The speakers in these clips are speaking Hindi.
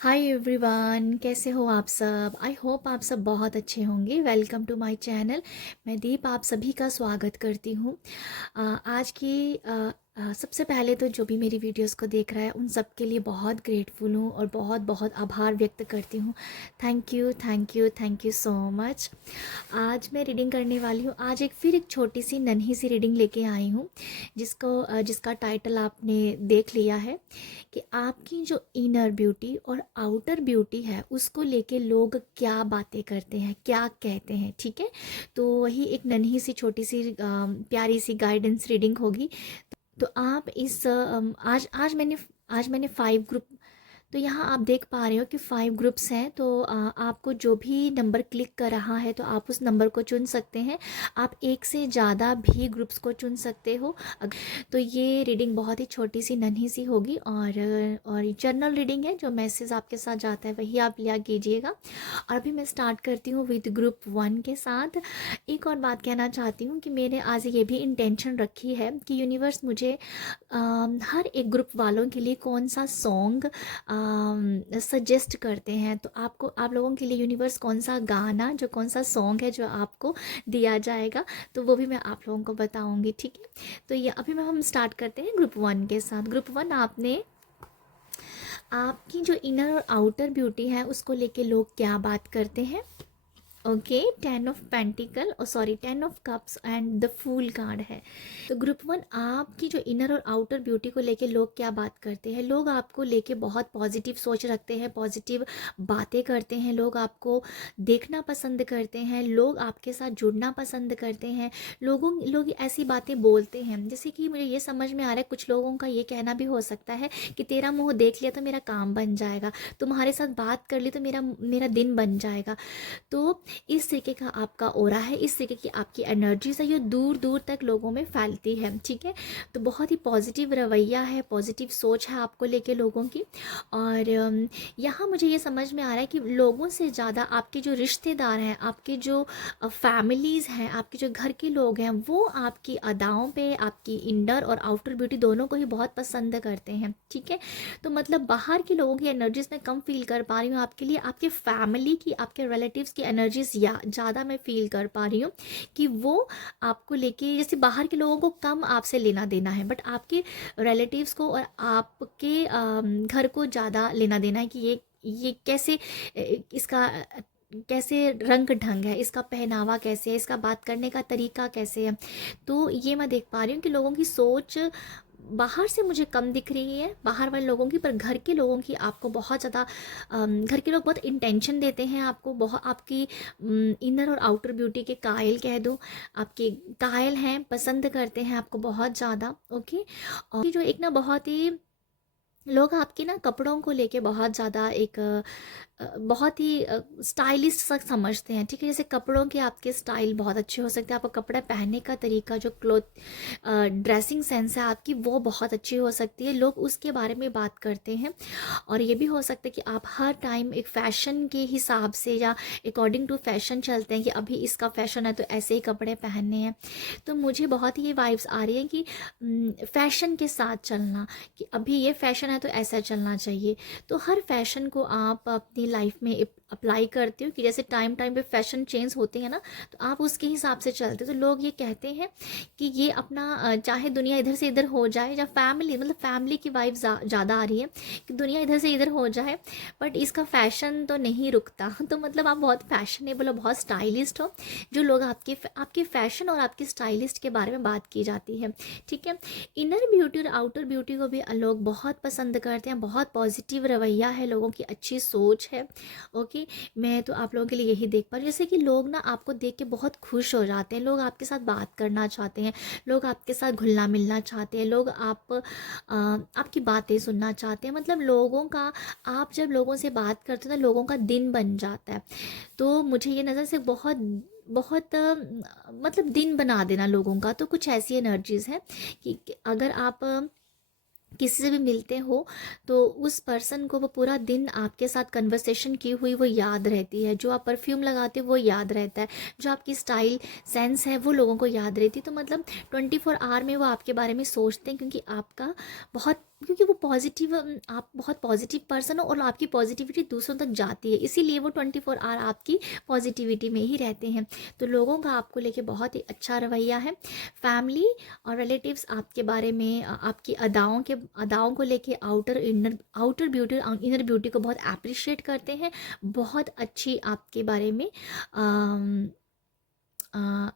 हाय एवरीवन, कैसे हो आप सब। आई होप आप सब बहुत अच्छे होंगे। Welcome to my channel. मैं दीप आप सभी का स्वागत करती हूँ। आज की सबसे पहले तो जो भी मेरी वीडियोस को देख रहा है उन सब के लिए बहुत ग्रेटफुल हूँ और बहुत बहुत आभार व्यक्त करती हूँ। Thank you thank you thank you so much. आज मैं रीडिंग करने वाली हूँ। आज एक छोटी सी नन्ही सी रीडिंग लेके आई हूँ जिसका टाइटल आपने देख लिया है कि आपकी जो इनर ब्यूटी और आउटर ब्यूटी है उसको लेके लोग क्या बातें करते हैं, क्या कहते हैं। ठीक है, तो वही एक नन्ही सी छोटी सी प्यारी सी गाइडेंस रीडिंग होगी। तो आप इस आज मैंने 5 ग्रुप, तो यहाँ आप देख पा रहे हो कि 5 ग्रुप्स हैं। तो आपको जो भी नंबर क्लिक कर रहा है तो आप उस नंबर को चुन सकते हैं। आप एक से ज़्यादा भी ग्रुप्स को चुन सकते हो। तो ये रीडिंग बहुत ही छोटी सी नन्ही सी होगी और जर्नल रीडिंग है। जो मैसेज आपके साथ जाता है वही आप लिया कीजिएगा। और अभी मैं स्टार्ट करती हूँ विद ग्रुप 1 के साथ। एक और बात कहना चाहती हूँ कि मैंने आज ये भी इंटेंशन रखी है कि यूनिवर्स मुझे हर एक ग्रुप वालों के लिए कौन सा सॉन्ग सजेस्ट करते हैं। तो आप लोगों के लिए यूनिवर्स कौन सा गाना, जो कौन सा सॉन्ग है जो आपको दिया जाएगा, तो वो भी मैं आप लोगों को बताऊंगी। ठीक है, तो ये अभी हम स्टार्ट करते हैं ग्रुप 1 के साथ। ग्रुप 1, आपने आपकी जो इनर और आउटर ब्यूटी है उसको लेके लोग क्या बात करते हैं। ओके, 10 ऑफ पेंटिकल, और sorry 10 of cups and the fool card है। तो ग्रुप 1, आपकी जो इनर और आउटर ब्यूटी को लेके लोग क्या बात करते हैं। लोग आपको लेके बहुत पॉजिटिव सोच रखते हैं, पॉजिटिव बातें करते हैं। लोग आपको देखना पसंद करते हैं, लोग आपके साथ जुड़ना पसंद करते हैं। लोग ऐसी बातें बोलते हैं जैसे कि मुझे ये समझ में आ रहा है, कुछ लोगों का ये कहना भी हो सकता है कि तेरा मुंह देख लिया तो मेरा काम बन जाएगा, तुम्हारे साथ बात कर ली तो मेरा मेरा दिन बन जाएगा। तो इस तरीके का आपका ओरा है, इस तरीके की आपकी एनर्जीज है, ये दूर दूर तक लोगों में फैलती है। ठीक है, तो बहुत ही पॉजिटिव रवैया है, पॉजिटिव सोच है आपको लेके लोगों की। और यहाँ मुझे ये समझ में आ रहा है कि लोगों से ज़्यादा आपके जो रिश्तेदार हैं, आपके जो फैमिलीज़ हैं, आपके जो घर के लोग हैं, वो आपकी अदाओं पे, आपकी इनर और आउटर ब्यूटी दोनों को ही बहुत पसंद करते हैं। ठीक है, तो मतलब बाहर के लोगों की एनर्जीज मैं कम फील कर पा रही हूँ आपके लिए। आपके फैमिली की, आपके रिलेटिव्स की एनर्जीज या ज़्यादा मैं फील कर पा रही हूँ कि वो आपको लेके, जैसे बाहर के लोगों को कम आपसे लेना देना है, बट आपके रिलेटिव्स को और आपके घर को ज़्यादा लेना देना है कि ये कैसे, इसका कैसे रंग ढंग है, इसका पहनावा कैसे है, इसका बात करने का तरीका कैसे है। तो ये मैं देख पा रही हूँ कि लोगों की सोच बाहर से मुझे कम दिख रही है, बाहर वाले लोगों की, पर घर के लोगों की आपको बहुत ज़्यादा, घर के लोग बहुत इंटेंशन देते हैं आपको, बहुत आपकी इनर और आउटर ब्यूटी के कायल कह दो, आपके कायल हैं, पसंद करते हैं आपको बहुत ज़्यादा। ओके, और जो एक ना बहुत ही लोग आपके ना कपड़ों को लेके बहुत ज़्यादा एक बहुत ही स्टाइलिश सा समझते हैं। ठीक है, जैसे कपड़ों के आपके स्टाइल बहुत अच्छे हो सकते हैं, आपका कपड़ा पहनने का तरीका, जो क्लोथ ड्रेसिंग सेंस है आपकी, वो बहुत अच्छी हो सकती है। लोग उसके बारे में बात करते हैं। और ये भी हो सकता है कि आप हर टाइम एक फ़ैशन के हिसाब से या अकॉर्डिंग टू फैशन चलते हैं कि अभी इसका फ़ैशन है तो ऐसे ही कपड़े पहनने हैं। तो मुझे बहुत ही ये वाइब्स आ रही है कि फ़ैशन के साथ चलना, कि अभी ये फ़ैशन है तो ऐसा चलना चाहिए। तो हर फैशन को आप अपनी लाइफ में अप्लाई करते हो कि जैसे टाइम टाइम पे फैशन चेंज होते हैं ना, तो आप उसके हिसाब से चलते हो। तो लोग ये कहते हैं कि ये अपना चाहे दुनिया इधर से इधर हो जाए, या फैमिली, मतलब फैमिली की वाइफ ज़्यादा आ रही है कि दुनिया इधर से इधर हो जाए, बट इसका फैशन तो नहीं रुकता। तो मतलब आप बहुत फैशनेबल हो, बहुत स्टाइलिस्ट हो, जो लोग आपके आपके फैशन और आपके स्टाइलिस्ट के बारे में बात की जाती है। ठीक है, इनर ब्यूटी और आउटर ब्यूटी को भी लोग बहुत पसंद करते हैं, बहुत पॉजिटिव रवैया है लोगों की, अच्छी सोच है। ओके, मैं तो आप लोगों के लिए यही देख पा रही हूँ, जैसे कि लोग ना आपको देख के बहुत खुश हो जाते हैं, लोग आपके साथ बात करना चाहते हैं, लोग आपके साथ घुलना मिलना चाहते हैं, लोग आपकी बातें सुनना चाहते हैं। मतलब लोगों का, आप जब लोगों से बात करते हो ना, लोगों का दिन बन जाता है। तो मुझे ये नज़र से बहुत बहुत मतलब दिन बना देना लोगों का। तो कुछ ऐसी एनर्जीज़ हैं कि अगर आप किसी से भी मिलते हो तो उस पर्सन को वो पूरा दिन आपके साथ कन्वर्सेशन की हुई वो याद रहती है, जो आप परफ्यूम लगाते हो वो याद रहता है, जो आपकी स्टाइल सेंस है वो लोगों को याद रहती है। तो मतलब 24 आवर में वो आपके बारे में सोचते हैं, क्योंकि आपका बहुत क्योंकि वो पॉजिटिव, आप बहुत पॉजिटिव पर्सन हो और आपकी पॉजिटिविटी दूसरों तक जाती है, इसीलिए वो 24 आवर आपकी पॉजिटिविटी में ही रहते हैं। तो लोगों का आपको लेके बहुत ही अच्छा रवैया है। फैमिली और रिलेटिव्स आपके बारे में आपकी अदाओं को लेके आउटर ब्यूटी और इनर ब्यूटी को बहुत अप्रिशिएट करते हैं। बहुत अच्छी आपके बारे में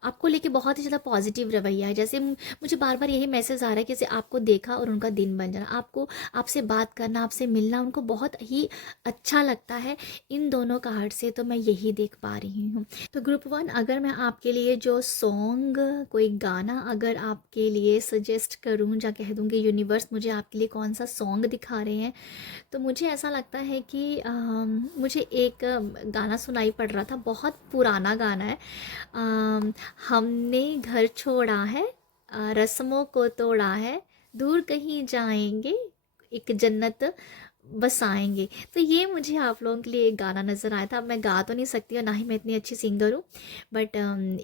आपको लेके बहुत ही ज़्यादा पॉजिटिव रवैया है। जैसे मुझे बार बार यही मैसेज आ रहा है कि जैसे आपको देखा और उनका दिन बन जाना, आपको आपसे बात करना, आपसे मिलना उनको बहुत ही अच्छा लगता है। इन दोनों कार्ड से तो मैं यही देख पा रही हूँ। तो ग्रुप 1, अगर मैं आपके लिए जो सॉन्ग, कोई गाना अगर आपके लिए सजेस्ट करूँ, या कह दूँ कि यूनिवर्स मुझे आपके लिए कौन सा सॉन्ग दिखा रहे हैं, तो मुझे ऐसा लगता है कि मुझे एक गाना सुनाई पड़ रहा था, बहुत पुराना गाना है। अम, हमने घर छोड़ा है, रस्मों को तोड़ा है, दूर कहीं जाएंगे, एक जन्नत बसाएंगे। तो ये मुझे आप लोगों के लिए एक गाना नज़र आया था। मैं गा तो नहीं सकती और ना ही मैं इतनी अच्छी सिंगर हूँ, बट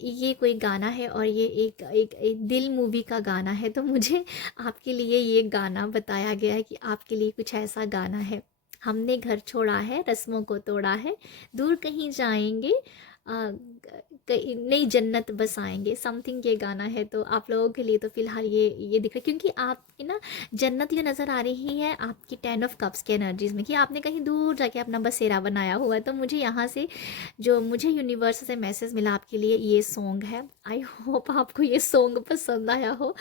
ये कोई गाना है और ये एक दिल मूवी का गाना है। तो मुझे आपके लिए ये गाना बताया गया है कि आपके लिए कुछ ऐसा गाना है। हमने घर छोड़ा है, रस्मों को तोड़ा है, दूर कहीं जाएंगे, कहीं नई जन्नत बसाएंगे, समथिंग ये गाना है। तो आप लोगों के लिए तो फिलहाल ये दिख रहा है, क्योंकि आपकी ना जन्नत ये नज़र आ रही है आपकी 10 ऑफ कप्स के एनर्जीज में, कि आपने कहीं दूर जाके अपना बसेरा बनाया हुआ है। तो मुझे यहाँ से जो मुझे यूनिवर्स से मैसेज मिला आपके लिए ये सॉन्ग है। आई होप आपको ये सॉन्ग पसंद आया हो।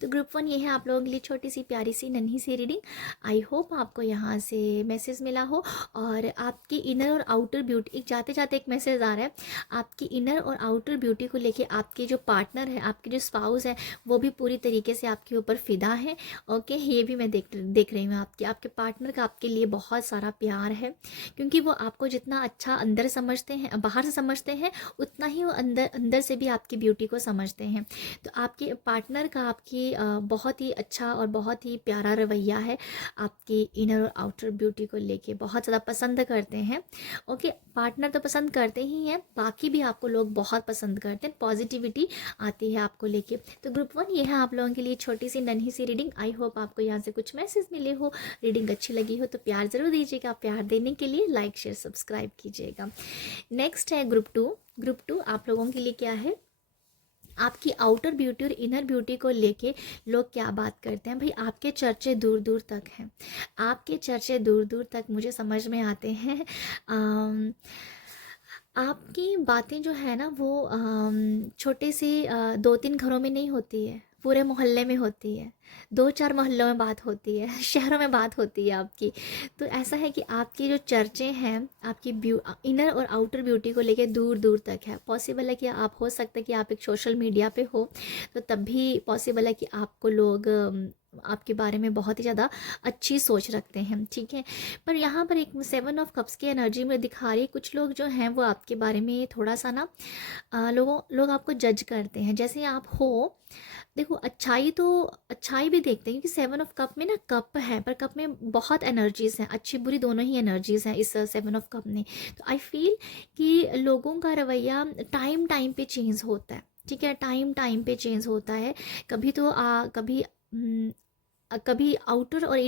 तो ग्रुप 1 ये है आप लोगों के लिए छोटी सी प्यारी सी नन्ही सी रीडिंग। आई होप आपको यहाँ से मैसेज मिला हो और आपकी इनर और आउटर ब्यूटी, एक जाते जाते एक मैसेज आ रहा है, आपकी इनर और आउटर ब्यूटी को लेके आपके जो पार्टनर है, आपके जो स्पाउस है, वो भी पूरी तरीके से आपके ऊपर फिदा है। ओके, ये भी मैं देख रही हूँ आपके पार्टनर का आपके लिए बहुत सारा प्यार है, क्योंकि वो आपको जितना अच्छा अंदर समझते हैं, बाहर से समझते हैं, उतना ही वो अंदर अंदर से भी आपकी ब्यूटी को समझते हैं। तो आपके पार्टनर का आपकी बहुत ही अच्छा और बहुत ही प्यारा रवैया है, आपकी इनर और आउटर ब्यूटी को लेके बहुत ज़्यादा पसंद करते हैं। ओके, पार्टनर तो पसंद करते ही हैं, बाकी भी आपको लोग बहुत पसंद करते हैं, पॉजिटिविटी आती है आपको लेके। तो ग्रुप 1 ये है आप लोगों के लिए छोटी सी नन्ही सी रीडिंग। आई होप आपको यहाँ से कुछ मैसेज मिले हो, रीडिंग अच्छी लगी हो तो प्यार ज़रूर दीजिएगा। प्यार देने के लिए लाइक शेयर सब्सक्राइब कीजिएगा। नेक्स्ट है ग्रुप 2। ग्रुप 2 आप लोगों के लिए क्या है, आपकी आउटर ब्यूटी और इनर ब्यूटी को लेके लोग क्या बात करते हैं। भाई आपके चर्चे दूर दूर तक हैं, आपके चर्चे दूर दूर तक मुझे समझ में आते हैं। आपकी बातें जो है ना वो छोटे से 2-3 घरों में नहीं होती है, पूरे मोहल्ले में होती है, 2-4 मोहल्लों में बात होती है, शहरों में बात होती है आपकी। तो ऐसा है कि आपकी जो चर्चे हैं आपकी इनर और आउटर ब्यूटी को लेके दूर दूर तक है। पॉसिबल है कि आप, हो सकता है कि आप एक सोशल मीडिया पे हो, तो तब भी पॉसिबल है कि आपको लोग आपके बारे में बहुत ही ज़्यादा अच्छी सोच रखते हैं, ठीक है। पर यहाँ पर एक 7 ऑफ कप्स की एनर्जी में दिखा रही है, कुछ लोग जो हैं वो आपके बारे में थोड़ा सा ना लोग आपको जज करते हैं जैसे आप हो। देखो, अच्छाई भी देखते हैं, क्योंकि 7 ऑफ कप में ना कप है, पर कप में बहुत एनर्जीज हैं, अच्छी बुरी दोनों ही एनर्जीज हैं इस 7 ऑफ कप में। तो आई फील कि लोगों का रवैया टाइम टाइम पे चेंज होता है, ठीक है, टाइम टाइम पे चेंज होता है। कभी तो कभी आउटर ब्यूटी और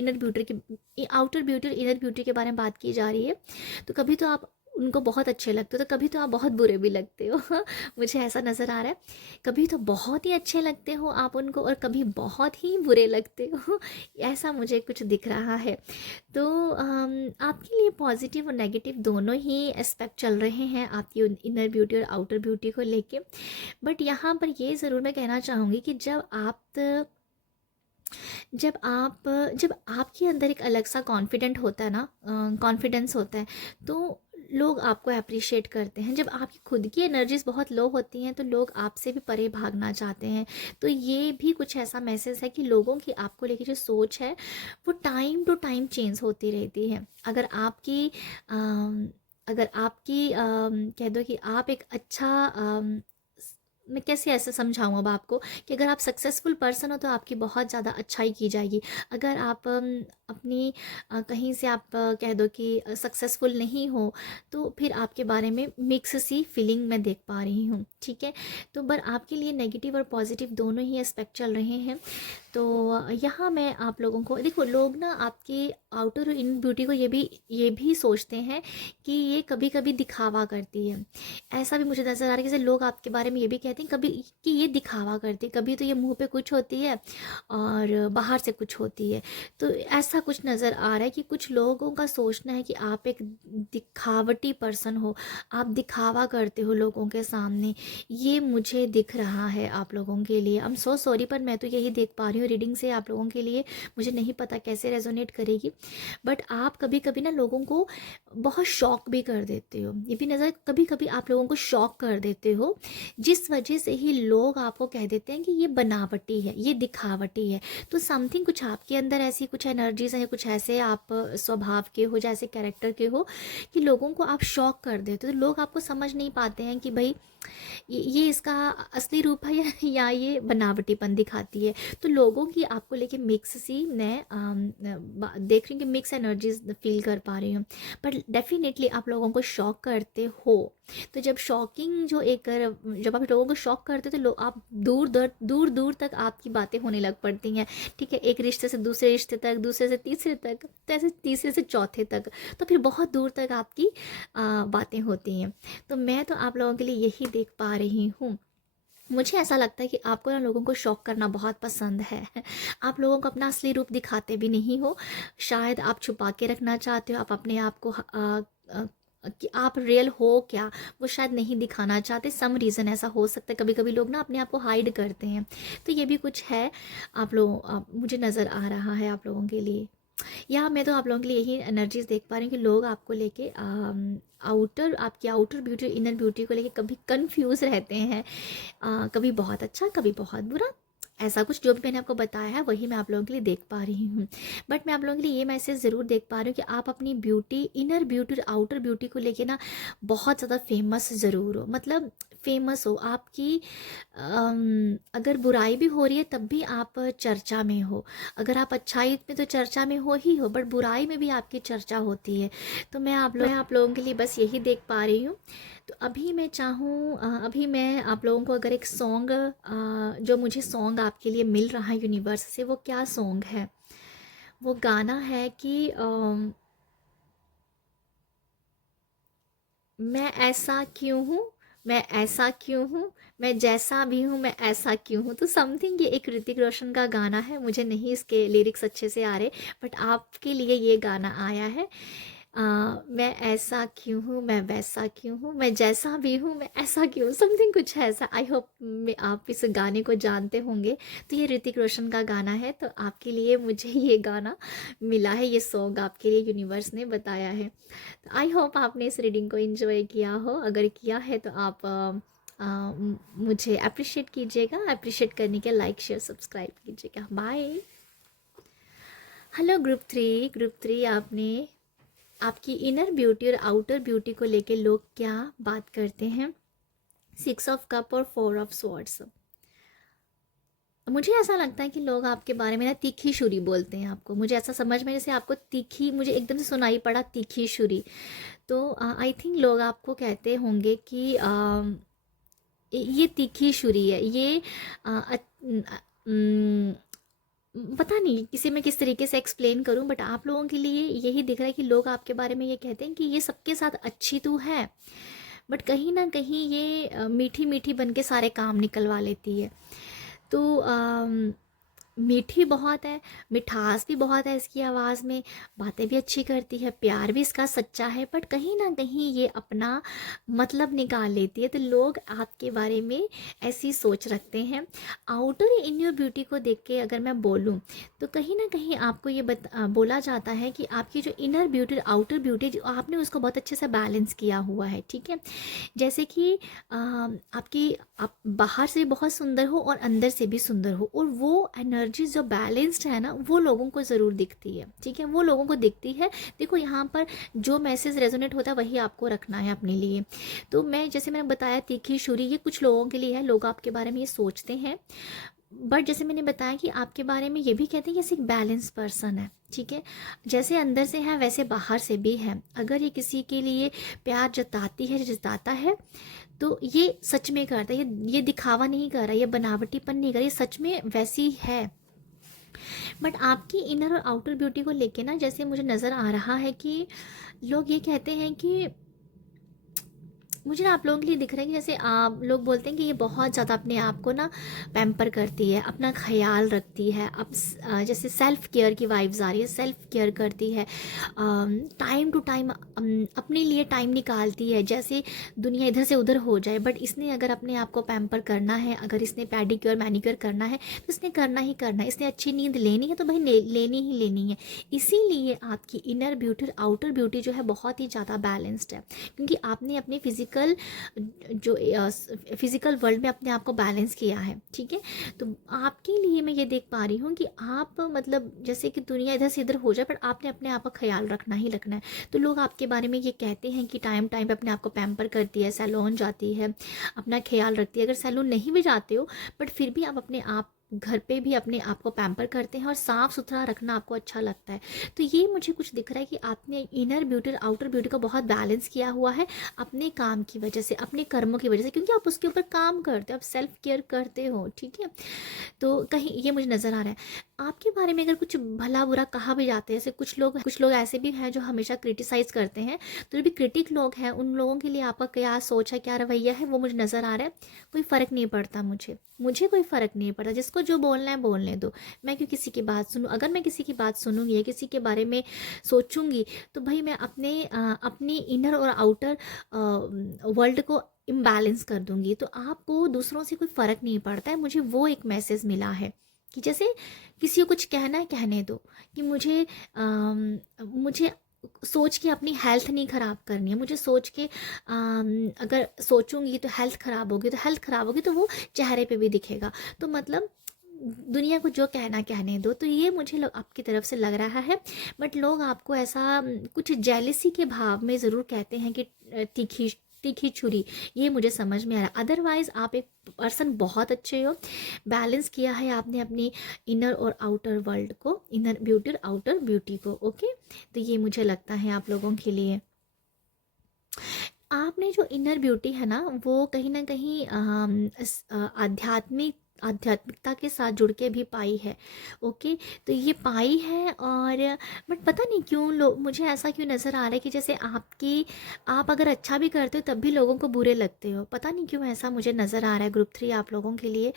इनर ब्यूटी के बारे में बात की जा रही है, तो कभी तो आप उनको बहुत अच्छे लगते हो, तो कभी तो आप बहुत बुरे भी लगते हो। मुझे ऐसा नज़र आ रहा है, कभी तो बहुत ही अच्छे लगते हो आप उनको और कभी बहुत ही बुरे लगते हो। ऐसा मुझे कुछ दिख रहा है। तो आपके लिए पॉजिटिव और नेगेटिव दोनों ही एस्पेक्ट चल रहे हैं आपकी इनर ब्यूटी और आउटर ब्यूटी को लेके। बट यहाँ पर ये ज़रूर मैं कहना चाहूँगी कि जब आपके अंदर एक अलग सा कॉन्फिडेंट होता है ना, कॉन्फिडेंस होता है, तो लोग आपको अप्रिशिएट करते हैं। जब आपकी खुद की एनर्जीज बहुत लो होती हैं तो लोग आपसे भी परे भागना चाहते हैं। तो ये भी कुछ ऐसा मैसेज है कि लोगों की आपको लेकर जो सोच है वो टाइम टू टाइम चेंज होती रहती है। अगर आपकी कह दो कि आप एक अच्छा मैं कैसे ऐसे समझाऊँ अब आपको, कि अगर आप सक्सेसफुल पर्सन हो तो आपकी बहुत ज़्यादा अच्छाई की जाएगी। अगर आप अपनी कहीं से आप कह दो कि सक्सेसफुल नहीं हो, तो फिर आपके बारे में मिक्स सी फीलिंग मैं देख पा रही हूँ, ठीक है। तो पर आपके लिए नेगेटिव और पॉजिटिव दोनों ही एस्पेक्ट चल रहे हैं। तो यहाँ मैं आप लोगों को देखो, लोग ना आपके आउटर और इन ब्यूटी को ये भी सोचते हैं कि ये कभी कभी दिखावा करती है। ऐसा भी मुझे नज़र आ रहा है कि जैसे लोग आपके बारे में ये भी कहते हैं कभी कि ये दिखावा करती है, कभी तो ये मुंह पे कुछ होती है और बाहर से कुछ होती है। तो ऐसा कुछ नज़र आ रहा है कि कुछ लोगों का सोचना है कि आप एक दिखावटी पर्सन हो, आप दिखावा करते हो लोगों के सामने। ये मुझे दिख रहा है आप लोगों के लिए। आई एम सो सॉरी, पर मैं तो यही देख पा रही हूँ रीडिंग से आप लोगों के लिए। मुझे नहीं पता कैसे रेजोनेट करेगी, बट आप कभी कभी ना लोगों को बहुत शॉक भी कर देते हो। ये भी नज़र, कभी कभी आप लोगों को शॉक कर देते हो, जिस वजह से ही लोग आपको कह देते हैं कि ये बनावटी है, ये दिखावटी है। तो समथिंग कुछ आपके अंदर ऐसी कुछ एनर्जीज हैं, कुछ ऐसे आप स्वभाव के हो, जैसे कैरेक्टर के हो, कि लोगों को आप शॉक कर देते हो। तो लोग आपको समझ नहीं पाते हैं कि भाई ये इसका असली रूप है या ये बनावटीपन दिखाती है। तो लोगों की आपको लेके मिक्स सी मैं देख रही हूँ कि मिक्स एनर्जीज फील कर पा रही हूँ। पर डेफिनेटली आप लोगों को शॉक करते हो। तो जब शॉकिंग जो एक जब आप लोगों को शॉक करते हो, तो लोग आप दूर दूर दूर दूर तक आपकी बातें होने लग पड़ती हैं, ठीक है। एक रिश्ते से दूसरे रिश्ते तक, दूसरे से तीसरे तक, तो ऐसे तीसरे से चौथे तक, तो फिर बहुत दूर तक आपकी बातें होती हैं। तो मैं तो आप लोगों के लिए यही देख पा रही हूँ। मुझे ऐसा लगता है कि आपको ना लोगों को शॉक करना बहुत पसंद है। आप लोगों को अपना असली रूप दिखाते भी नहीं हो, शायद आप छुपा के रखना चाहते हो। आप अपने आप को कि आप रियल हो क्या, वो शायद नहीं दिखाना चाहते। सम रीज़न ऐसा हो सकता है, कभी कभी लोग ना अपने आप को हाइड करते हैं। तो ये भी कुछ है मुझे नज़र आ रहा है आप लोगों के लिए। या मैं तो आप लोगों के लिए यही एनर्जीज देख पा रही हूँ कि लोग आपको लेके आपकी आउटर ब्यूटी, इनर ब्यूटी को लेके कभी कंफ्यूज रहते हैं। कभी बहुत अच्छा, कभी बहुत बुरा, ऐसा कुछ जो भी मैंने आपको बताया है वही मैं आप लोगों के लिए देख पा रही हूँ। बट मैं आप लोगों के लिए ये मैसेज ज़रूर देख पा रही हूँ कि आप अपनी ब्यूटी, इनर ब्यूटी और आउटर ब्यूटी को लेके ना बहुत ज़्यादा फेमस ज़रूर हो। मतलब फेमस हो आपकी, अगर बुराई भी हो रही है तब भी आप चर्चा में हो। अगर आप अच्छाई में तो चर्चा में हो ही हो, बट बुराई में भी आपकी चर्चा होती है। तो मैं आप लोगों के लिए बस यही देख पा रही हूँ। तो अभी मैं चाहूँ अभी मैं आप लोगों को अगर एक सॉन्ग, जो मुझे सॉन्ग आपके लिए मिल रहा है यूनिवर्स से, वो क्या सॉन्ग है? वो गाना है कि मैं ऐसा क्यों हूँ, मैं ऐसा क्यों हूँ, मैं जैसा भी हूँ मैं ऐसा क्यों हूँ। तो समथिंग, ये एक ऋतिक रोशन का गाना है। मुझे नहीं इसके लिरिक्स अच्छे से आ रहे, बट आपके लिए ये गाना आया है। मैं ऐसा क्यों हूँ, मैं वैसा क्यों हूँ, मैं जैसा भी हूँ मैं ऐसा क्यों, समथिंग कुछ है ऐसा। आई होप आप इस गाने को जानते होंगे। तो ये ऋतिक रोशन का गाना है। तो आपके लिए मुझे ये गाना मिला है, ये सॉन्ग आपके लिए यूनिवर्स ने बताया है। तो आई होप आपने इस रीडिंग को एंजॉय किया हो। अगर किया है तो आप मुझे अप्रिशिएट कीजिएगा। अप्रिशिएट करने के लाइक शेयर सब्सक्राइब कीजिएगा। बाय। हेलो ग्रुप 3 आपने आपकी इनर ब्यूटी और आउटर ब्यूटी को लेके लोग क्या बात करते हैं? 6 ऑफ कप और 4 ऑफ स्वॉर्ड्स। मुझे ऐसा लगता है कि लोग आपके बारे में ना तीखी छुरी बोलते हैं आपको। मुझे ऐसा समझ में, जैसे आपको तीखी, मुझे एकदम से सुनाई पड़ा तीखी छुरी। तो आई थिंक लोग आपको कहते होंगे कि ये तीखी छुरी है, ये पता नहीं किसे मैं किस तरीके से एक्सप्लेन करूं, बट आप लोगों के लिए यही दिख रहा है कि लोग आपके बारे में ये कहते हैं कि ये सबके साथ अच्छी तो है, बट कहीं ना कहीं ये मीठी मीठी बन के सारे काम निकलवा लेती है। तो मीठी बहुत है, मिठास भी बहुत है इसकी आवाज़ में, बातें भी अच्छी करती है, प्यार भी इसका सच्चा है, बट कहीं ना कहीं ये अपना मतलब निकाल लेती है। तो लोग आपके बारे में ऐसी सोच रखते हैं। आउटर इनर ब्यूटी को देख के अगर मैं बोलूँ, तो कहीं ना कहीं आपको ये बोला जाता है कि आपकी जो इनर ब्यूटी आउटर ब्यूटी, जो आपने उसको बहुत अच्छे से बैलेंस किया हुआ है, ठीक है। जैसे कि आप बाहर से बहुत सुंदर हो और अंदर से भी सुंदर हो, और वो एनर्जी जो बैलेंस्ड है ना, वो लोगों को ज़रूर दिखती है, ठीक है, वो लोगों को दिखती है। देखो यहाँ पर जो मैसेज रेजोनेट होता है वही आपको रखना है अपने लिए। तो मैं, जैसे मैंने बताया तीखी छुरी, ये कुछ लोगों के लिए है। लोग आपके बारे में ये सोचते हैं, बट जैसे मैंने बताया कि आपके बारे में ये भी कहते हैं कि ऐसे एक बैलेंस पर्सन है, ठीक है। जैसे अंदर से है वैसे बाहर से भी है। अगर ये किसी के लिए प्यार जताती है, जताता है, तो ये सच में करता है, ये दिखावा नहीं कर रहा, ये बनावटीपन नहीं कर रहा, ये सच में वैसी है। बट आपकी इनर और आउटर ब्यूटी को लेके ना, जैसे मुझे नज़र आ रहा है कि लोग ये कहते हैं कि मुझे ना आप लोगों के लिए दिख रहा है कि जैसे आप लोग बोलते हैं कि ये बहुत ज़्यादा अपने आप को ना पैम्पर करती है, अपना ख्याल रखती है। अब जैसे सेल्फ़ केयर की वाइब्स आ रही है, सेल्फ़ केयर करती है, टाइम टू टाइम अपने लिए टाइम निकालती है। जैसे दुनिया इधर से उधर हो जाए, बट इसने अगर अपने आप को पैम्पर करना है, अगर इसने पैडिक्योर मैनिक्योर करना है, तो इसने करना ही करना है। इसने अच्छी नींद लेनी है तो भाई लेनी ही लेनी है। इसीलिए आपकी इनर ब्यूटी और आउटर ब्यूटी जो है बहुत ही ज़्यादा बैलेंस्ड है, क्योंकि आपने अपने जो फिज़िकल वर्ल्ड में अपने आप को बैलेंस किया है, ठीक है। तो आपके लिए मैं ये देख पा रही हूँ कि आप मतलब जैसे कि दुनिया इधर से इधर हो जाए, पर आपने अपने आप का ख्याल रखना ही रखना है। तो लोग आपके बारे में ये कहते हैं कि टाइम टाइम पे अपने आप को पैम्पर करती है, सैलून जाती है, अपना ख्याल रखती है। अगर सैलून नहीं भी जाते हो, बट फिर भी आप अपने आप घर पे भी अपने आप को पैम्पर करते हैं और साफ़ सुथरा रखना आपको अच्छा लगता है। तो ये मुझे कुछ दिख रहा है कि आपने इनर ब्यूटी और आउटर ब्यूटी को बहुत बैलेंस किया हुआ है अपने काम की वजह से, अपने कर्मों की वजह से, क्योंकि आप उसके ऊपर काम करते हो, आप सेल्फ केयर करते हो, ठीक है। तो कहीं ये मुझे नज़र आ रहा है। आपके बारे में अगर कुछ भला बुरा कहा भी जाता है, जैसे कुछ लोग ऐसे भी हैं जो हमेशा क्रिटिसाइज़ करते हैं, तो जो भी क्रिटिक लोग हैं उन लोगों के लिए आपका क्या सोच है, क्या रवैया है, वो मुझे नज़र आ रहा है। कोई फ़र्क नहीं पड़ता मुझे कोई फ़र्क नहीं पड़ता। जिसको जो बोलना है बोलने दो। मैं क्यों किसी की बात सुनूँ? अगर मैं किसी की बात सुनूँगी या किसी के बारे में सोचूंगी, तो भाई मैं अपनी इनर और आउटर वर्ल्ड को इम्बैलेंस कर दूंगी। तो आपको दूसरों से कोई फ़र्क नहीं पड़ता है। मुझे वो एक मैसेज मिला है कि जैसे किसी को कुछ कहना है कहने दो, कि मुझे सोच के अपनी हेल्थ नहीं ख़राब करनी है। मुझे सोच के अगर सोचूंगी तो हेल्थ ख़राब होगी तो वो चेहरे पे भी दिखेगा। तो मतलब दुनिया को जो कहना कहने दो। तो ये मुझे आपकी तरफ से लग रहा है। बट लोग आपको ऐसा कुछ जेलिसी के भाव में ज़रूर कहते हैं कि तीखी तीखी छुरी। ये मुझे समझ में आ रहा है। अदरवाइज़ आप एक पर्सन बहुत अच्छे हो। बैलेंस किया है आपने अपनी इनर और आउटर वर्ल्ड को, इनर ब्यूटी और आउटर ब्यूटी को। ओके, तो ये मुझे लगता है आप लोगों के लिए। आपने जो इनर ब्यूटी है ना, वो कहीं ना कहीं आध्यात्मिकता के साथ जुड़ के भी पाई है। ओके, तो ये पाई है। और बट पता नहीं क्यों लोग, मुझे ऐसा क्यों नज़र आ रहा है कि जैसे आप अगर अच्छा भी करते हो तब भी लोगों को बुरे लगते हो। पता नहीं क्यों ऐसा मुझे नज़र आ रहा है ग्रुप 3 आप लोगों के लिए।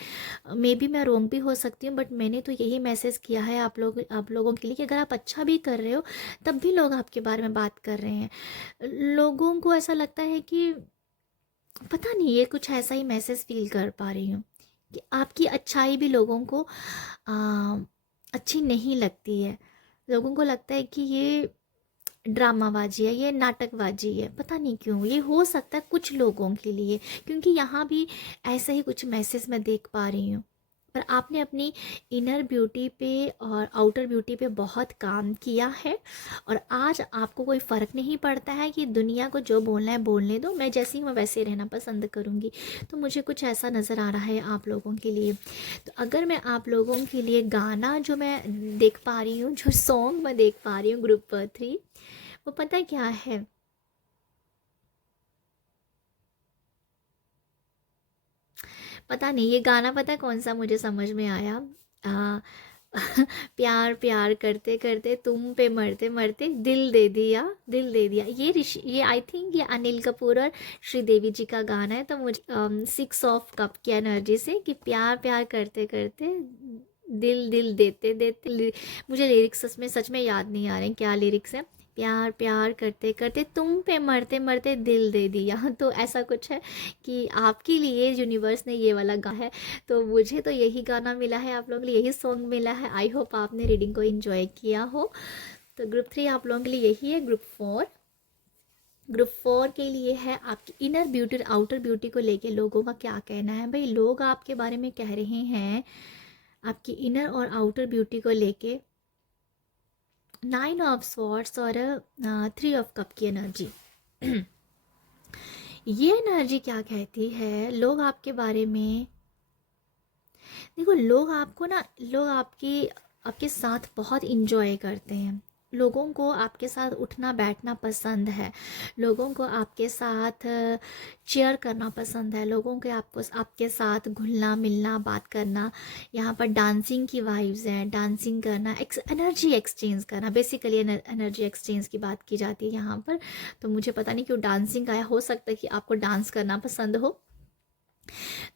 मे बी मैं रोंग भी हो सकती हूँ, बट मैंने तो यही मैसेज किया है आप लोगों के लिए कि अगर आप अच्छा भी कर रहे हो तब भी लोग आपके बारे में बात कर रहे हैं। लोगों को ऐसा लगता है कि पता नहीं, ये कुछ ऐसा ही मैसेज फील कर पा रही हूँ कि आपकी अच्छाई भी लोगों को अच्छी नहीं लगती है। लोगों को लगता है कि ये ड्रामाबाजी है, ये नाटकबाजी है। पता नहीं क्यों ये हो सकता है कुछ लोगों के लिए, क्योंकि यहाँ भी ऐसे ही कुछ मैसेज मैं देख पा रही हूँ। पर आपने अपनी इनर ब्यूटी पे और आउटर ब्यूटी पे बहुत काम किया है, और आज आपको कोई फ़र्क नहीं पड़ता है कि दुनिया को जो बोलना है बोलने दो, मैं जैसी हूँ मैं वैसे रहना पसंद करूँगी। तो मुझे कुछ ऐसा नज़र आ रहा है आप लोगों के लिए। तो अगर मैं आप लोगों के लिए गाना जो मैं देख पा रही हूँ, जो सॉन्ग मैं देख पा रही हूँ ग्रुप 3, वो पता क्या है? पता नहीं ये गाना पता है कौन सा मुझे समझ में आया। आ, प्यार प्यार करते करते तुम पे मरते मरते दिल दे दिया। ये ऋषि, ये आई थिंक ये अनिल कपूर और श्रीदेवी जी का गाना है। तो मुझे 6 ऑफ कप की एनर्जी से कि प्यार प्यार करते करते दिल दिल देते देते मुझे लिरिक्स सच में याद नहीं आ रहे हैं क्या लिरिक्स है। प्यार प्यार करते करते तुम पे मरते मरते दिल दे दिया। तो ऐसा कुछ है कि आपके लिए यूनिवर्स ने ये वाला गा है। तो मुझे तो यही गाना मिला है, आप लोगों के लिए यही सॉन्ग मिला है। आई होप आपने रीडिंग को एंजॉय किया हो। तो ग्रुप 3 आप लोगों के लिए यही है। ग्रुप 4 के लिए है आपकी इनर ब्यूटी और आउटर ब्यूटी को लेके लोगों का क्या कहना है। भाई लोग आपके बारे में कह रहे हैं आपकी इनर और आउटर ब्यूटी को लेके 9 ऑफ स्वॉर्ड्स और 3 ऑफ कप की एनर्जी। ये एनर्जी क्या कहती है? लोग आपके बारे में देखो, लोग आपकी आपके साथ बहुत इंजॉय करते हैं। लोगों को आपके साथ उठना बैठना पसंद है। लोगों को आपके साथ चेयर करना पसंद है। लोगों के आपको आपके साथ घुलना मिलना बात करना। यहाँ पर डांसिंग की वाइब्स हैं, डांसिंग करना, एनर्जी एक्सचेंज करना, बेसिकली एनर्जी एक्सचेंज की बात की जाती है यहाँ पर। तो मुझे पता नहीं क्यों डांसिंग आया, हो सकता है कि आपको डांस करना पसंद हो।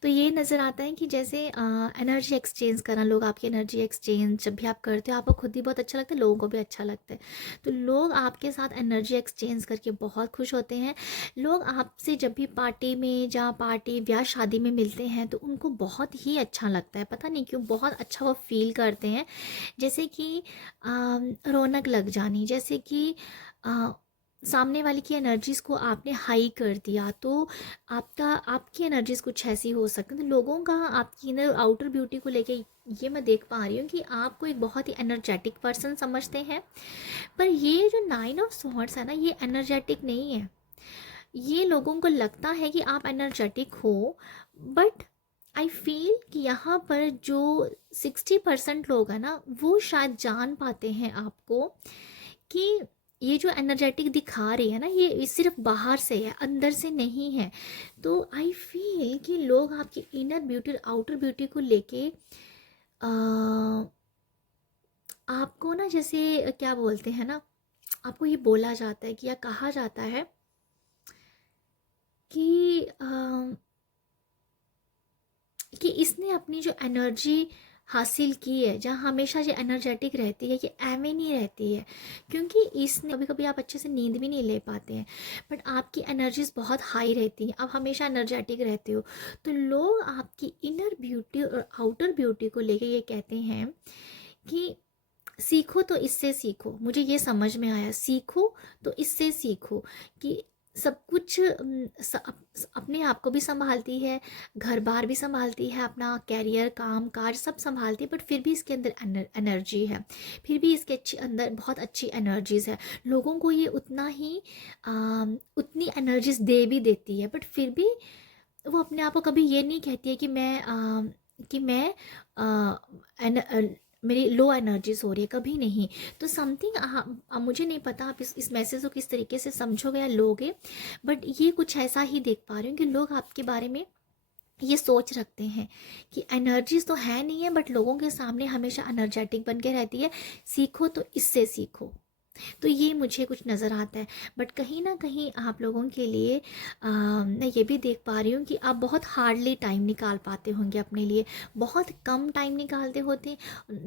तो ये नज़र आता है कि जैसे एनर्जी एक्सचेंज करना, लोग आपकी एनर्जी एक्सचेंज जब भी आप करते हो आपको खुद ही बहुत अच्छा लगता है, लोगों को भी अच्छा लगता है। तो लोग आपके साथ एनर्जी एक्सचेंज करके बहुत खुश होते हैं। लोग आपसे जब भी पार्टी में या पार्टी ब्याह शादी में मिलते हैं तो उनको बहुत ही अच्छा लगता है, पता नहीं क्यों, बहुत अच्छा वो फील करते हैं। जैसे कि रौनक लग जानी, जैसे कि सामने वाले की एनर्जीज़ को आपने हाई कर दिया तो आपकी एनर्जीज़ कुछ ऐसी हो सकती है। तो लोगों का आपकी इनर आउटर ब्यूटी को लेके ये मैं देख पा रही हूँ कि आपको एक बहुत ही एनर्जेटिक पर्सन समझते हैं। पर ये जो 9 ऑफ स्वॉर्ड्स है ना, ये एनर्जेटिक नहीं है। ये लोगों को लगता है कि आप एनर्जेटिक हो, बट आई फील कि यहाँ पर जो 60% लोग हैं ना, वो शायद जान पाते हैं आपको कि ये जो एनर्जेटिक दिखा रही है ना, ये सिर्फ बाहर से है, अंदर से नहीं है। तो आई फील कि लोग आपकी इनर ब्यूटी और आउटर ब्यूटी को लेके अ, आपको ना, जैसे क्या बोलते हैं ना, आपको ये बोला जाता है कि या कहा जाता है कि कि इसने अपनी जो एनर्जी हासिल की है, जहाँ हमेशा ये एनर्जेटिक रहती है, ये एवे नहीं रहती है। क्योंकि इसने कभी कभी आप अच्छे से नींद भी नहीं ले पाते हैं, बट आपकी एनर्जीज बहुत हाई रहती हैं, आप हमेशा एनर्जेटिक रहते हो। तो लोग आपकी इनर ब्यूटी और आउटर ब्यूटी को लेके ये कहते हैं कि सीखो तो इससे सीखो। मुझे ये समझ में आया, सीखो तो इससे सीखो कि सब कुछ अपने आप को भी संभालती है, घर बार भी संभालती है, अपना कैरियर काम काज सब संभालती है, बट फिर भी इसके अंदर एनर्जी है, फिर भी इसके अंदर बहुत अच्छी एनर्जीज है। लोगों को ये उतना ही उतनी एनर्जीज दे भी देती है, बट फिर भी वो अपने आप को कभी ये नहीं कहती है कि मैं अ, मेरी लो एनर्जीज हो रही है, कभी नहीं। तो समथिंग मुझे नहीं पता आप इस मैसेज को किस तरीके से समझोगे या लोगे, बट ये कुछ ऐसा ही देख पा रही हूँ कि लोग आपके बारे में ये सोच रखते हैं कि एनर्जीज तो है नहीं है, बट लोगों के सामने हमेशा एनर्जेटिक बन के रहती है। सीखो तो इससे सीखो। तो ये मुझे कुछ नज़र आता है। बट कहीं ना कहीं आप लोगों के लिए मैं ये भी देख पा रही हूँ कि आप बहुत हार्डली टाइम निकाल पाते होंगे अपने लिए, बहुत कम टाइम निकालते होते,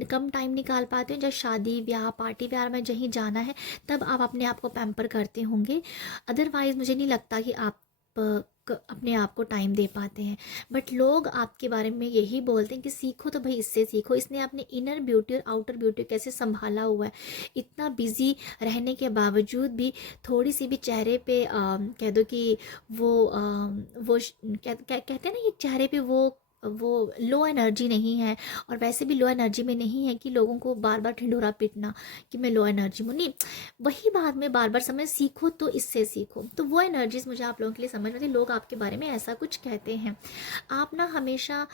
कम टाइम निकाल पाते हैं। जब शादी ब्याह पार्टी ब्याह में कहीं जाना है तब आप अपने आप को पैम्पर करते होंगे, अदरवाइज़ मुझे नहीं लगता कि आप अपने आप को टाइम दे पाते हैं। बट लोग आपके बारे में यही बोलते हैं कि सीखो तो भाई इससे सीखो, इसने अपने इनर ब्यूटी और आउटर ब्यूटी कैसे संभाला हुआ है। इतना बिजी रहने के बावजूद भी थोड़ी सी भी चेहरे पे कह दो कि वो कहते हैं ना, ये चेहरे पे वो लो एनर्जी नहीं है। और वैसे भी लो एनर्जी में नहीं है कि लोगों को बार बार ढिंढोरा पीटना कि मैं लो एनर्जी में नहीं। वही बात में बार बार समझ, सीखो तो इससे सीखो। तो वो एनर्जीज मुझे आप लोगों के लिए समझ में आती है। लोग आपके बारे में ऐसा कुछ कहते हैं। आप ना हमेशा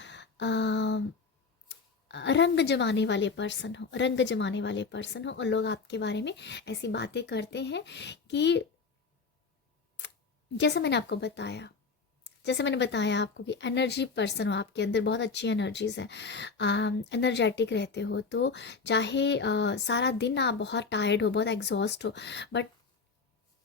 रंग जमाने वाले पर्सन हो, रंग जमाने वाले पर्सन हो, और लोग आपके बारे में ऐसी बातें करते हैं कि जैसे मैंने आपको बताया, जैसे मैंने बताया आपको कि एनर्जी पर्सन हो, आपके अंदर बहुत अच्छी एनर्जीज हैं, एनर्जेटिक रहते हो। तो चाहे सारा दिन आप बहुत टायर्ड हो, बहुत एग्जॉस्ट हो, बट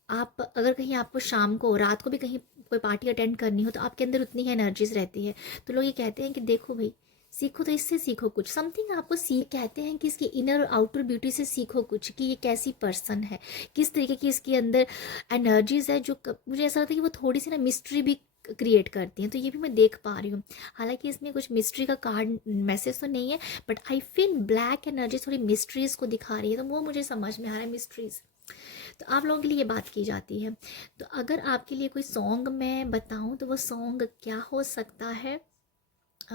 आप अगर कहीं आपको शाम को रात को भी कहीं कोई पार्टी अटेंड करनी हो तो आपके अंदर उतनी ही एनर्जीज रहती है। तो लोग ये कहते हैं कि देखो भाई, सीखो तो इससे सीखो कुछ, समथिंग आपको सीख, कहते हैं कि इसकी इनर और आउटर ब्यूटी से सीखो कुछ, कि ये कैसी पर्सन है, किस तरीके की इसके अंदर एनर्जीज है। जो मुझे ऐसा लगता है कि वो थोड़ी सी ना मिस्ट्री भी क्रिएट करती हैं। तो ये भी मैं देख पा रही हूँ। हालांकि इसमें कुछ मिस्ट्री का कार्ड मैसेज तो नहीं है, but I feel black energy थोड़ी मिस्ट्रीज को दिखा रही है, तो वो मुझे समझ में आ रहा है, मिस्ट्रीज। तो आप लोगों के लिए ये बात की जाती है। तो अगर आपके लिए कोई सॉन्ग मैं बताऊं तो वो सॉन्ग क्या हो सकता है? अ,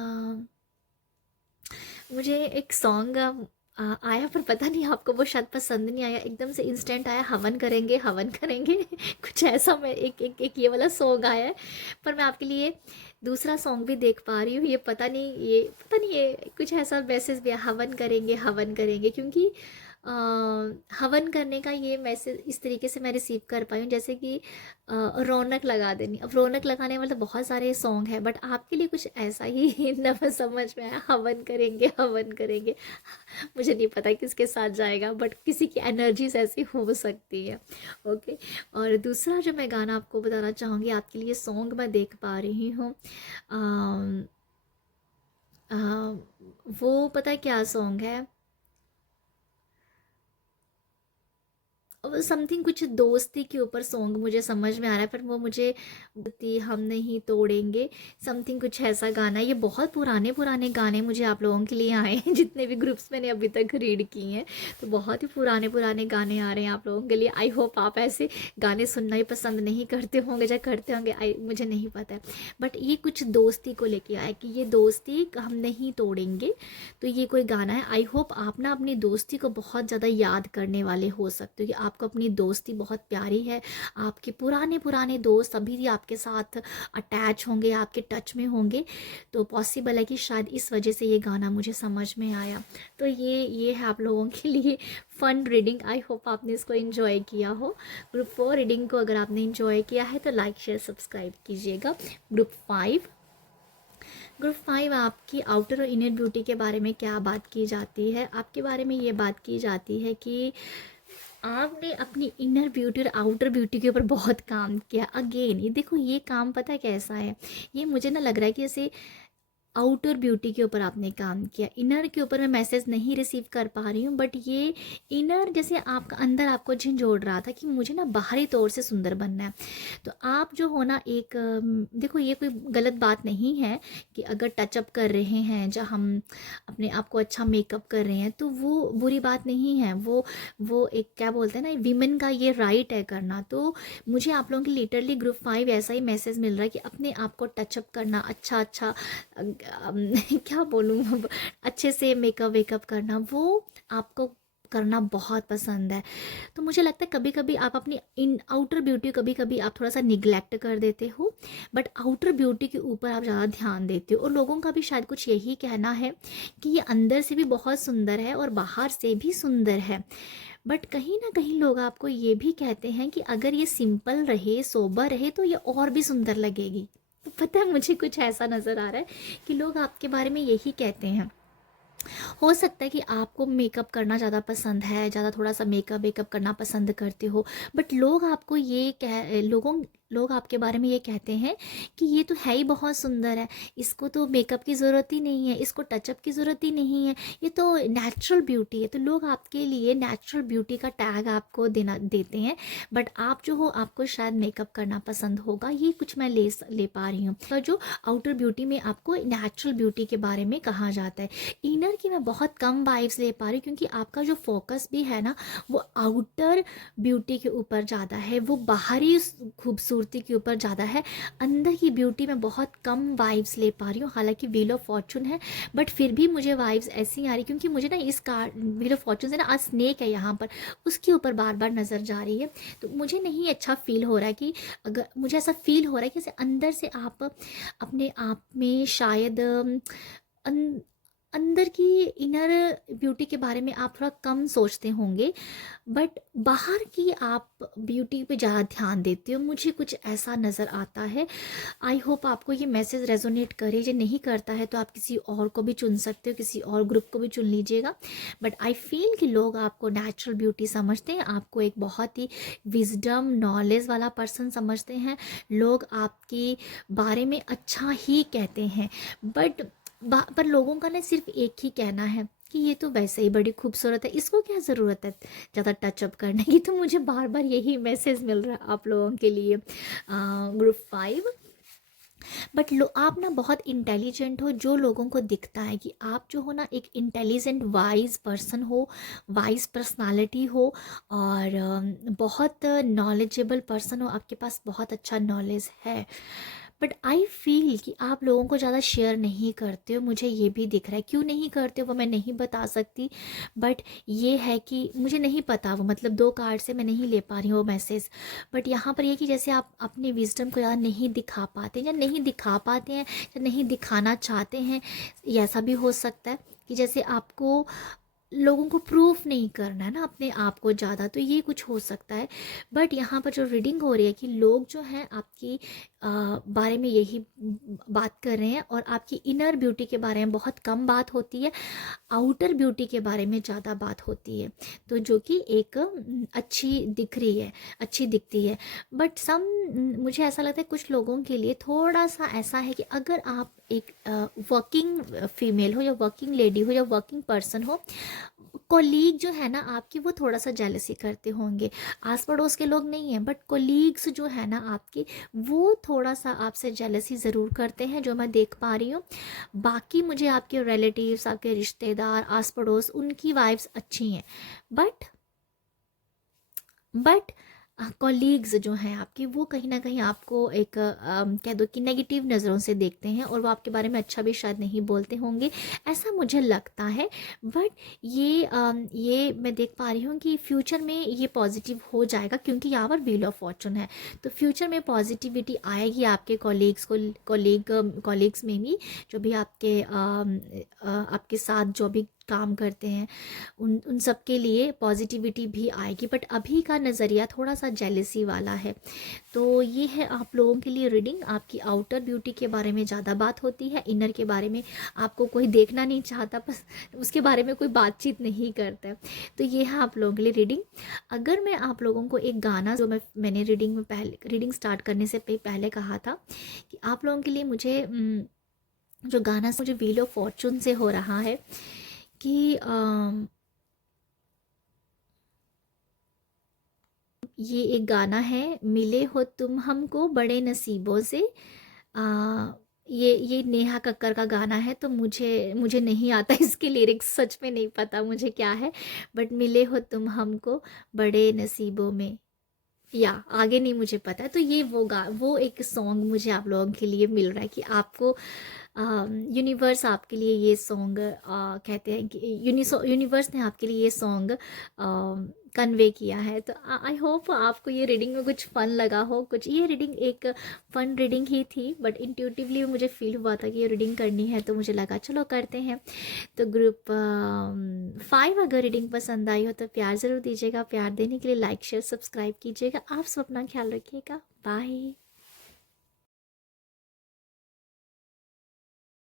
मुझे एक सॉन्ग आया, पर पता नहीं आपको वो शायद पसंद नहीं आया, एकदम से इंस्टेंट आया, हवन करेंगे हवन करेंगे कुछ ऐसा। मैं एक एक एक ये वाला सॉन्ग आया है, पर मैं आपके लिए दूसरा सॉन्ग भी देख पा रही हूँ। ये पता नहीं ये कुछ ऐसा मैसेज भी है, हवन करेंगे, हवन करेंगे, क्योंकि अ, हवन करने का ये मैसेज इस तरीके से मैं रिसीव कर पाई हूँ, जैसे कि रौनक लगा देनी। अब रौनक लगाने वाले तो बहुत सारे सॉन्ग हैं, बट आपके लिए कुछ ऐसा ही न समझ में आया, हवन करेंगे, हवन करेंगे। मुझे नहीं पता किसके साथ जाएगा, बट किसी की एनर्जीज ऐसी हो सकती है। ओके। और दूसरा जो मैं गाना आपको बताना चाहूँगी, आपके लिए सॉन्ग मैं देख पा रही हूँ। अम, अ, वो पता है क्या सॉन्ग है, समथिंग कुछ दोस्ती के ऊपर सॉन्ग मुझे समझ में आ रहा है, पर वो मुझे दोस्ती हम नहीं तोड़ेंगे, समथिंग कुछ ऐसा गाना है। ये बहुत पुराने पुराने गाने मुझे आप लोगों के लिए आए हैं, जितने भी ग्रुप्स मैंने अभी तक रीड किए हैं, तो बहुत ही पुराने पुराने गाने आ रहे हैं आप लोगों के लिए। आई होप आप ऐसे गाने सुनना ही पसंद नहीं करते होंगे, या करते होंगे, मुझे नहीं पता है। बट ये कुछ दोस्ती को लेके आया कि ये दोस्ती हम नहीं तोड़ेंगे, तो ये कोई गाना है। आई होप आप ना अपनी दोस्ती को बहुत ज़्यादा याद करने वाले हो सकते हो, कि आपको अपनी दोस्ती बहुत प्यारी है, आपके पुराने पुराने दोस्त अभी भी आपके साथ अटैच होंगे, आपके टच में होंगे, तो पॉसिबल है कि शायद इस वजह से ये गाना मुझे समझ में आया। तो ये है आप लोगों के लिए फन रीडिंग। आई होप आपने इसको एंजॉय किया हो। ग्रुप 4 रीडिंग को अगर आपने एंजॉय किया है तो लाइक शेयर सब्सक्राइब कीजिएगा। ग्रुप 5 आपकी आउटर और इनर ब्यूटी के बारे में क्या बात की जाती है? आपके बारे में ये बात की जाती है कि आपने अपनी इनर ब्यूटी और आउटर ब्यूटी के ऊपर बहुत काम किया। अगेन ये देखो, ये काम पता है कैसा है, ये मुझे ना लग रहा है कि जैसे आउटर ब्यूटी के ऊपर आपने काम किया, इनर के ऊपर मैं मैसेज नहीं रिसीव कर पा रही हूँ, बट ये इनर जैसे आपका अंदर आपको झंझोड़ रहा था कि मुझे ना बाहरी तौर से सुंदर बनना है। तो आप जो हो ना एक देखो, ये कोई गलत बात नहीं है कि अगर टचअप कर रहे हैं, जब हम अपने आप को अच्छा मेकअप कर रहे हैं, तो वो बुरी बात नहीं है। वो एक क्या बोलते हैं ना, विमेन का ये राइट है करना। तो मुझे आप लोगों की लिटरली ग्रुप 5 ऐसा ही मैसेज मिल रहा है कि अपने आप को टचअप करना, अच्छा अच्छा क्या बोलूँ अब, अच्छे से मेकअप वेकअप करना, वो आपको करना बहुत पसंद है। तो मुझे लगता है कभी कभी आप अपनी इन आउटर ब्यूटी कभी कभी आप थोड़ा सा निगलेक्ट कर देते हो, बट आउटर ब्यूटी के ऊपर आप ज़्यादा ध्यान देते हो। और लोगों का भी शायद कुछ यही कहना है कि ये अंदर से भी बहुत सुंदर है और बाहर से भी सुंदर है। बट कहीं ना कहीं लोग आपको ये भी कहते हैं कि अगर ये सिंपल रहे, सोबर रहे, तो ये और भी सुंदर लगेगी। तो पता है, मुझे कुछ ऐसा नज़र आ रहा है कि लोग आपके बारे में यही कहते हैं। हो सकता है कि आपको मेकअप करना ज़्यादा पसंद है, ज़्यादा थोड़ा सा मेकअप वेकअप करना पसंद करते हो, बट लोग आपको ये कह लोग आपके बारे में ये कहते हैं कि ये तो है ही बहुत सुंदर है, इसको तो मेकअप की ज़रूरत ही नहीं है, इसको टचअप की ज़रूरत ही नहीं है, ये तो नेचुरल ब्यूटी है। तो लोग आपके लिए नेचुरल ब्यूटी का टैग आपको देते हैं, बट आप जो हो, आपको शायद मेकअप करना पसंद होगा। ये कुछ मैं ले पा रही हूँ। तो जो आउटर ब्यूटी में आपको नेचुरल ब्यूटी के बारे में कहा जाता है। इनर की मैं बहुत कम वाइब्स ले पा रही हूँ, क्योंकि आपका जो फोकस भी है ना, वो आउटर ब्यूटी के ऊपर ज़्यादा है, वो बाहरी खूबसूरती के ऊपर ज़्यादा है। अंदर की ब्यूटी में बहुत कम वाइब्स ले पा रही हूँ। हालांकि व्हील ऑफ फॉर्चून है, बट फिर भी मुझे वाइब्स ऐसी आ रही, क्योंकि मुझे ना इस कार्ड व्हील ऑफ फॉर्चून से ना आज स्नेक है यहाँ पर, उसके ऊपर बार बार नज़र जा रही है। तो मुझे नहीं अच्छा फील हो रहा है कि अगर मुझे ऐसा फील हो रहा है कि जैसे अंदर से आप अपने आप में शायद अन, अंदर की इनर ब्यूटी के बारे में आप थोड़ा कम सोचते होंगे, बट बाहर की आप ब्यूटी पे ज़्यादा ध्यान देते हो। मुझे कुछ ऐसा नज़र आता है। आई होप आपको ये मैसेज रेजोनेट करे। जो नहीं करता है तो आप किसी और को भी चुन सकते हो, किसी और ग्रुप को भी चुन लीजिएगा। बट आई फील कि लोग आपको नेचुरल ब्यूटी समझते हैं, आपको एक बहुत ही विजडम नॉलेज वाला पर्सन समझते हैं। लोग आपके बारे में अच्छा ही कहते हैं, बट पर लोगों का ना सिर्फ एक ही कहना है कि ये तो वैसे ही बड़ी खूबसूरत है, इसको क्या ज़रूरत है ज़्यादा टचअप करने की। तो मुझे बार बार यही मैसेज मिल रहा है आप लोगों के लिए। ग्रुप 5, बट आप ना बहुत इंटेलिजेंट हो। जो लोगों को दिखता है कि आप जो हो ना एक इंटेलिजेंट वाइज पर्सन हो, वाइज पर्सनालिटी हो, और बहुत नॉलेजेबल पर्सन हो, आपके पास बहुत अच्छा नॉलेज है। बट आई फील कि आप लोगों को ज़्यादा शेयर नहीं करते हो, मुझे ये भी दिख रहा है। क्यों नहीं करते हो वो मैं नहीं बता सकती, बट ये है कि मुझे नहीं पता, वो मतलब 2 कार्ड से मैं नहीं ले पा रही हूँ वो मैसेज। बट यहाँ पर ये कि जैसे आप अपने विजडम को ज़्यादा नहीं दिखा पाते, या नहीं दिखा पाते हैं, या नहीं दिखाना चाहते हैं, ऐसा भी हो सकता है कि जैसे आपको लोगों को प्रूफ नहीं करना है ना अपने आप को ज़्यादा, तो ये कुछ हो सकता है। बट यहाँ पर जो रीडिंग हो रही है कि लोग जो हैं आपकी बारे में यही बात कर रहे हैं, और आपकी इनर ब्यूटी के बारे में बहुत कम बात होती है, आउटर ब्यूटी के बारे में ज़्यादा बात होती है, तो जो कि एक अच्छी दिख रही है, अच्छी दिखती है। बट मुझे ऐसा लगता है कुछ लोगों के लिए थोड़ा सा ऐसा है कि अगर आप एक वर्किंग फीमेल हो, या वर्किंग लेडी हो, या वर्किंग पर्सन हो, कोलीग जो है ना आपकी, वो थोड़ा सा जेलसी करते होंगे। आस पड़ोस के लोग नहीं हैं, बट कोलीग्स जो है ना आपके, वो थोड़ा सा आपसे जेलसी ज़रूर करते हैं, जो मैं देख पा रही हूँ। बाकी मुझे आपके रिलेटिव्स, आपके रिश्तेदार, आस पड़ोस, उनकी वाइब्स अच्छी हैं। बट कॉलीग्स जो हैं आपके, वो कहीं ना कहीं आपको एक कह दो कि नेगेटिव नज़रों से देखते हैं, और वो आपके बारे में अच्छा भी शायद नहीं बोलते होंगे, ऐसा मुझे लगता है। बट ये मैं देख पा रही हूँ कि फ्यूचर में ये पॉजिटिव हो जाएगा, क्योंकि यहाँ पर व्हील ऑफ फॉर्चून है, तो फ्यूचर में पॉजिटिविटी आएगी आपके कॉलीग्स में भी, जो भी आपके साथ जो भी काम करते हैं, उन सब के लिए पॉजिटिविटी भी आएगी। बट अभी का नज़रिया थोड़ा सा जेलसी वाला है। तो ये है आप लोगों के लिए रीडिंग। आपकी आउटर ब्यूटी के बारे में ज़्यादा बात होती है, इनर के बारे में आपको कोई देखना नहीं चाहता, बस उसके बारे में कोई बातचीत नहीं करता है। तो ये है आप लोगों के लिए रीडिंग। अगर मैं आप लोगों को एक गाना, जो मैंने रीडिंग स्टार्ट करने से पहले कहा था कि आप लोगों के लिए मुझे जो गाना मुझे व्हील ऑफ फॉर्चून से हो रहा है कि ये एक गाना है, मिले हो तुम हमको बड़े नसीबों से। ये नेहा कक्कर का गाना है, तो मुझे नहीं आता इसके लिरिक्स, सच में नहीं पता मुझे क्या है। बट मिले हो तुम हमको बड़े नसीबों में, या आगे नहीं मुझे पता। तो ये वो एक सॉन्ग मुझे आप लोगों के लिए मिल रहा है कि आपको यूनिवर्स आपके लिए ये सॉन्ग कहते हैं कि यूनिवर्स ने आपके लिए ये सॉन्ग कन्वे किया है। तो आई होप आपको ये रीडिंग में कुछ फ़न लगा हो। कुछ ये रीडिंग एक फ़न रीडिंग ही थी, बट इंट्यूटिवली मुझे फील हुआ था कि ये रीडिंग करनी है, तो मुझे लगा चलो करते हैं। तो ग्रुप 5 अगर रीडिंग पसंद आई हो तो प्यार ज़रूर दीजिएगा। प्यार देने के लिए लाइक शेयर सब्सक्राइब कीजिएगा। आप सब अपना ख्याल रखिएगा। बाय।